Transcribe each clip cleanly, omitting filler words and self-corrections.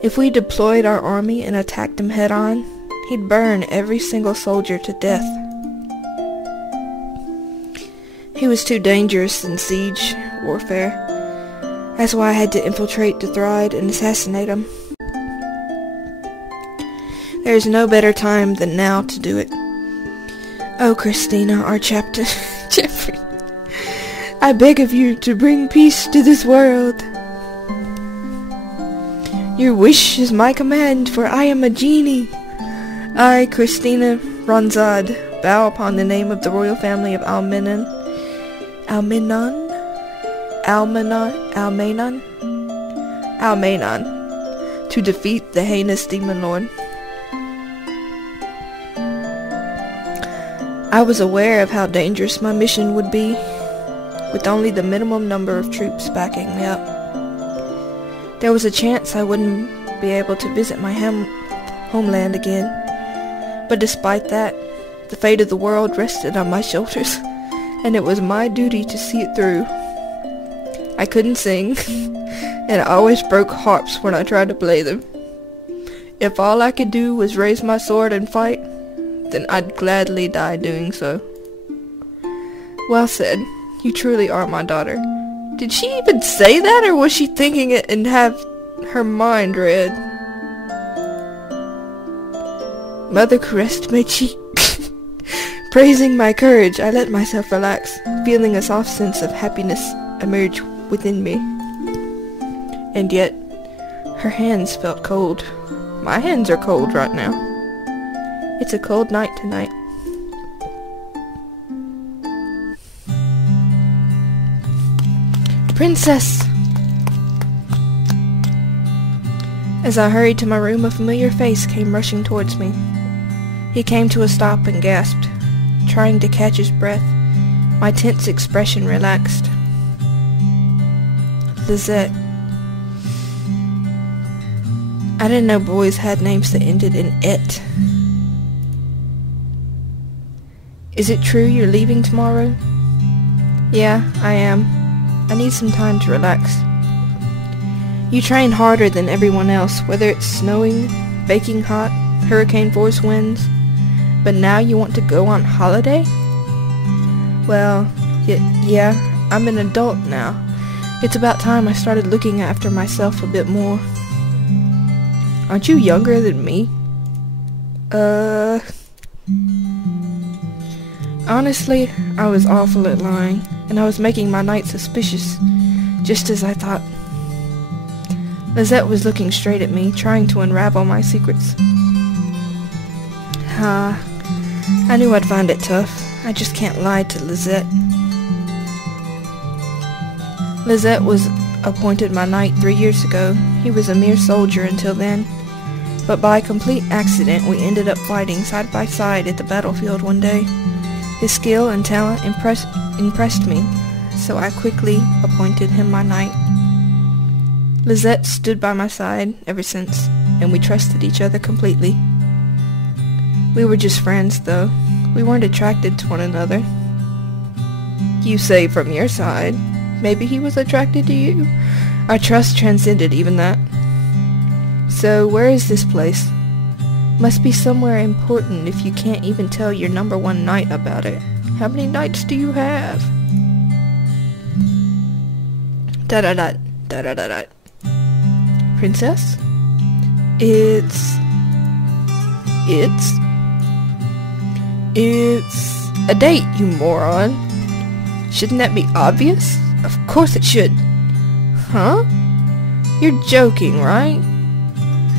If we deployed our army and attacked him head-on, he'd burn every single soldier to death. He was too dangerous in siege warfare. That's why I had to infiltrate the Thride and assassinate him. There is no better time than now to do it. Oh, Christina, our chapter, Jeffrey, I beg of you to bring peace to this world. Your wish is my command, for I am a genie. I, Christina Ronzad, bow upon the name of the royal family of Almenon, to defeat the heinous demon lord. I was aware of how dangerous my mission would be, with only the minimum number of troops backing me up. There was a chance I wouldn't be able to visit my homeland again, but despite that, the fate of the world rested on my shoulders, and it was my duty to see it through. I couldn't sing, and I always broke harps when I tried to play them. If all I could do was raise my sword and fight, then I'd gladly die doing so. Well said. You truly are my daughter. Did she even say that, or was she thinking it and have her mind read? Mother caressed my cheek. Praising my courage, I let myself relax, feeling a soft sense of happiness emerge within me. And yet, her hands felt cold. My hands are cold right now. It's a cold night tonight. Princess! As I hurried to my room, a familiar face came rushing towards me. He came to a stop and gasped, trying to catch his breath. My tense expression relaxed. Lizette. I didn't know boys had names that ended in "et." Is it true you're leaving tomorrow? Yeah, I am. I need some time to relax. You train harder than everyone else, whether it's snowing, baking hot, hurricane force winds, but now you want to go on holiday? Well, yeah, I'm an adult now. It's about time I started looking after myself a bit more. Aren't you younger than me? Honestly, I was awful at lying, and I was making my night suspicious, just as I thought. Lizette was looking straight at me, trying to unravel my secrets. I knew I'd find it tough. I just can't lie to Lizette. Lizette was appointed my knight 3 years ago. He was a mere soldier until then, but by complete accident we ended up fighting side by side at the battlefield one day. His skill and talent impressed me, so I quickly appointed him my knight. Lizette stood by my side ever since, and we trusted each other completely. We were just friends, though. We weren't attracted to one another. You say from your side. Maybe he was attracted to you? Our trust transcended even that. So, where is this place? Must be somewhere important if you can't even tell your #1 knight about it. How many knights do you have? Da-da-da, da-da-da-da. Princess? It's a date, you moron. Shouldn't that be obvious? Of course it should. Huh? You're joking, right?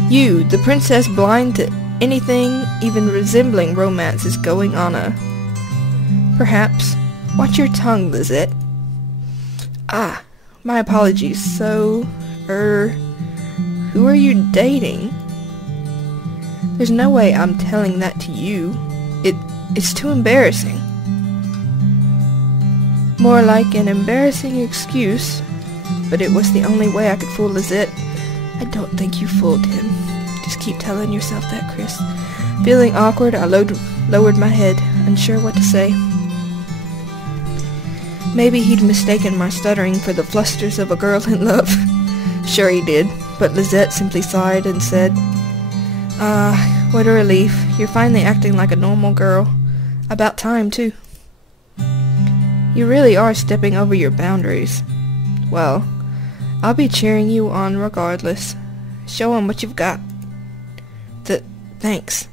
You, the princess blind to anything even resembling romance, is going on a... Perhaps. Watch your tongue, Lizette. Ah, my apologies. So, who are you dating? There's no way I'm telling that to you. It's too embarrassing. More like an embarrassing excuse, but it was the only way I could fool Lizette. I don't think you fooled him. Just keep telling yourself that, Chris. Feeling awkward, I lowered my head, unsure what to say. Maybe he'd mistaken my stuttering for the flusters of a girl in love. Sure he did, but Lisette simply sighed and said, what a relief. You're finally acting like a normal girl. About time, too. You really are stepping over your boundaries. Well, I'll be cheering you on regardless. Show 'em what you've got. Thanks.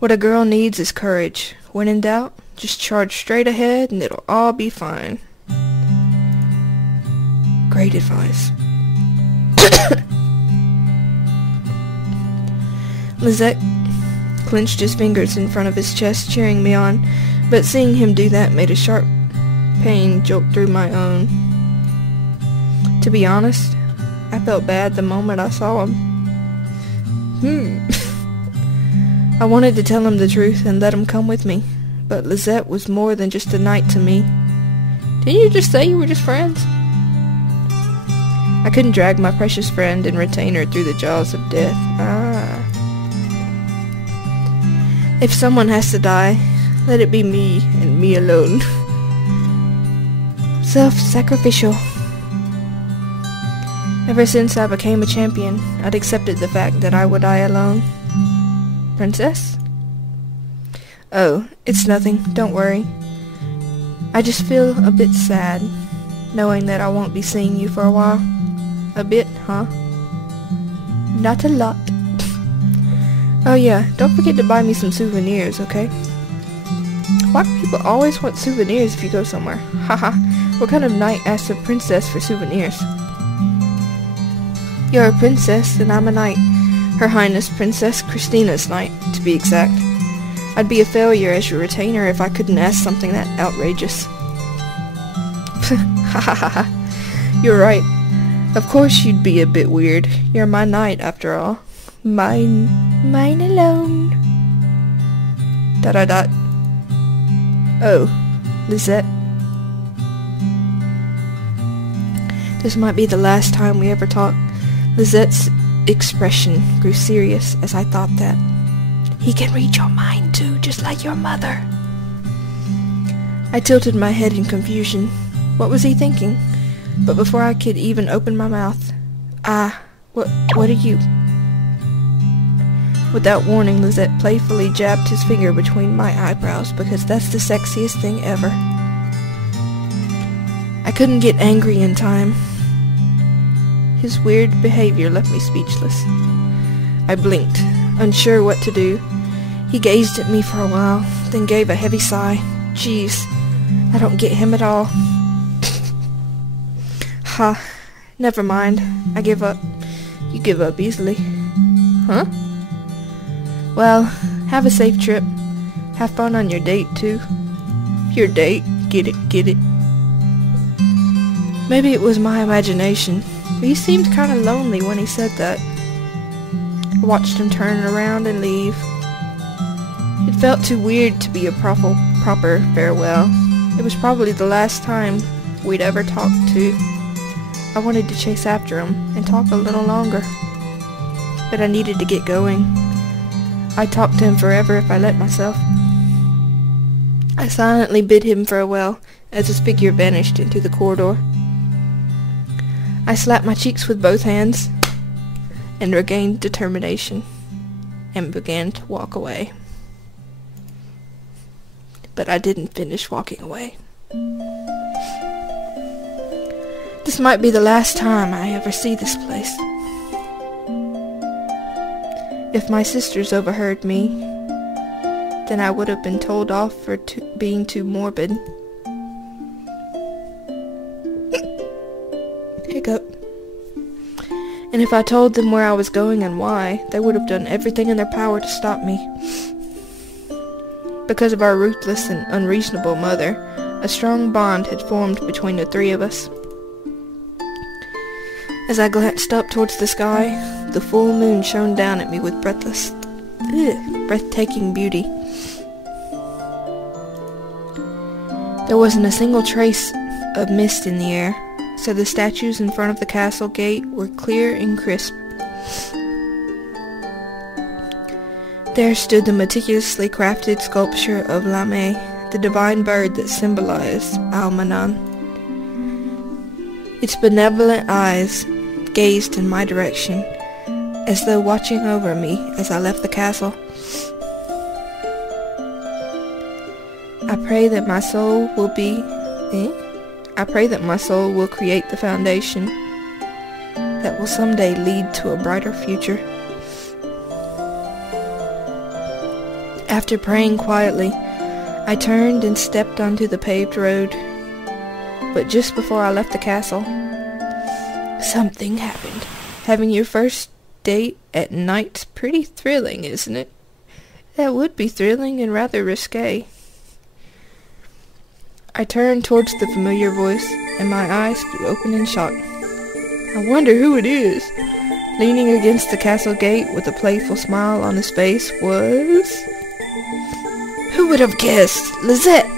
What a girl needs is courage. When in doubt, just charge straight ahead and it'll all be fine. Great advice. Lisette clenched his fingers in front of his chest, cheering me on, but seeing him do that made a sharp pain jolt through my own. To be honest, I felt bad the moment I saw him. I wanted to tell him the truth and let him come with me, but Lisette was more than just a knight to me. Didn't you just say you were just friends? I couldn't drag my precious friend and retainer through the jaws of death. If someone has to die, let it be me and me alone. Self-sacrificial. Ever since I became a champion, I'd accepted the fact that I would die alone. Princess? Oh, it's nothing, don't worry. I just feel a bit sad, knowing that I won't be seeing you for a while. A bit, huh? Not a lot. Oh yeah, don't forget to buy me some souvenirs, okay? Why do people always want souvenirs if you go somewhere? Haha, what kind of knight asks a princess for souvenirs? You're a princess, and I'm a knight. Her Highness Princess Christina's knight, to be exact. I'd be a failure as your retainer if I couldn't ask something that outrageous. Hahaha, you're right. Of course you'd be a bit weird. You're my knight, after all. Mine alone. ... Oh, Lisette. This might be the last time we ever talk. Lisette's expression grew serious as I thought that. He can read your mind too, just like your mother. I tilted my head in confusion. What was he thinking? But before I could even open my mouth, what are you? Without warning, Lisette playfully jabbed his finger between my eyebrows because that's the sexiest thing ever. I couldn't get angry in time. His weird behavior left me speechless. I blinked, unsure what to do. He gazed at me for a while, then gave a heavy sigh. Jeez, I don't get him at all. Ha, never mind. I give up. You give up easily. Huh? Well, have a safe trip. Have fun on your date, too. Your date? Get it. Maybe it was my imagination, but he seemed kind of lonely when he said that. I watched him turn around and leave. It felt too weird to be a proper farewell. It was probably the last time we'd ever talked to. I wanted to chase after him and talk a little longer, but I needed to get going. I'd talk to him forever if I let myself. I silently bid him farewell as his figure vanished into the corridor. I slapped my cheeks with both hands and regained determination and began to walk away. But I didn't finish walking away. This might be the last time I ever see this place. If my sisters overheard me, then I would have been told off for being too morbid. Hiccup. And if I told them where I was going and why, they would have done everything in their power to stop me. Because of our ruthless and unreasonable mother, a strong bond had formed between the three of us. As I glanced up towards the sky, the full moon shone down at me with breathtaking beauty. There wasn't a single trace of mist in the air, so the statues in front of the castle gate were clear and crisp. There stood the meticulously crafted sculpture of Lame, the divine bird that symbolized Al-Manan. Its benevolent eyes gazed in my direction, as though watching over me as I left the castle. I pray that my soul will create the foundation that will someday lead to a brighter future. After praying quietly, I turned and stepped onto the paved road. But just before I left the castle, something happened. Having your first date at night's pretty thrilling, isn't it? That would be thrilling and rather risque. I turned towards the familiar voice, and my eyes flew open in shock. I wonder who it is. Leaning against the castle gate with a playful smile on his face was... Who would have guessed? Lisette!